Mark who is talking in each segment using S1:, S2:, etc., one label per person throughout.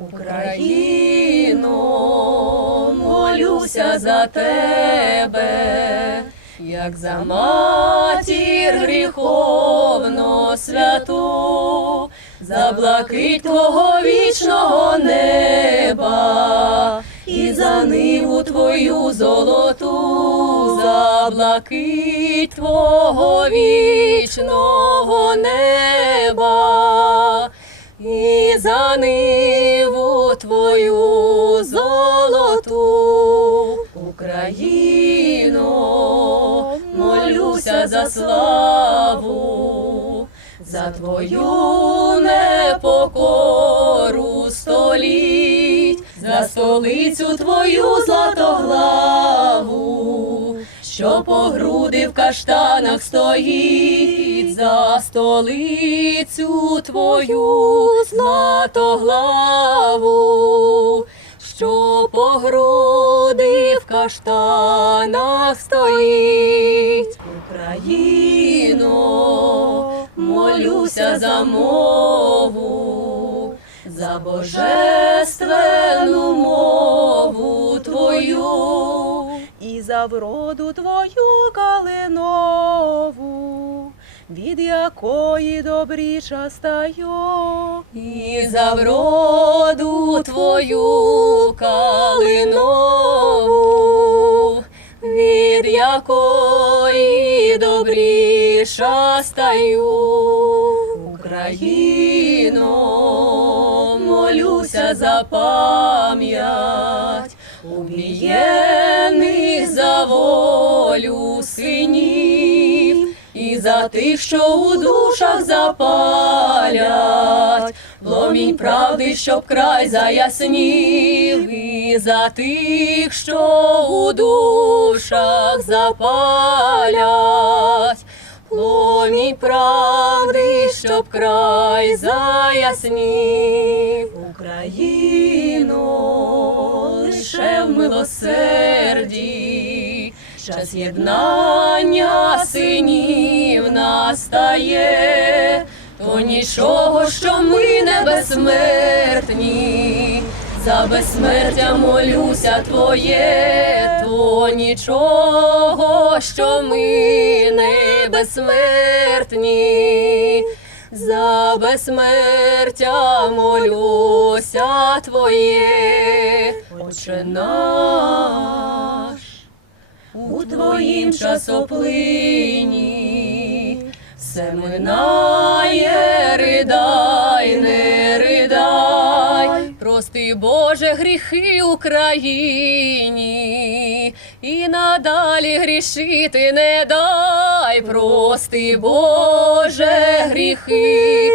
S1: Україно, молюся за тебе, як за матір гріховно святу, за блакить твого вічного неба, і за ниву твою золоту, за блакить твого вічного неба, і за ниву твою золоту, Україно, молюся за славу, за твою непокору століть, за столицю твою златоглаву, що по груди в каштанах стоїть, за столицю твою златоглаву, що по груди в каштанах стоїть. Україно, молюся за мову, за божественну мову твою.
S2: і за вроду твою калинову, від якої добріша стаю.
S1: І за вроду твою калинову, від якої добріша стаю. Україно, молюся за пам'ять убієних за тих, що у душах запалять, пломінь правди, щоб край заяснів, і за тих, що у душах запалять. Пломінь правди, щоб край заяснів. Україно, лише в милосерді, час єднання настає, то нічого, що ми не безсмертні, за безсмертя молюся твоє, то нічого, що ми не безсмертні. За безсмертя молюся твоє, Отче наш, у твоїм часоплині все минає, ридай, не ридай, прости Боже гріхи Україні, і надалі грішити не дай, прости Боже гріхи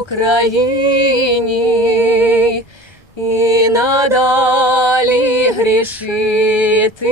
S1: Україні, і надалі грішити.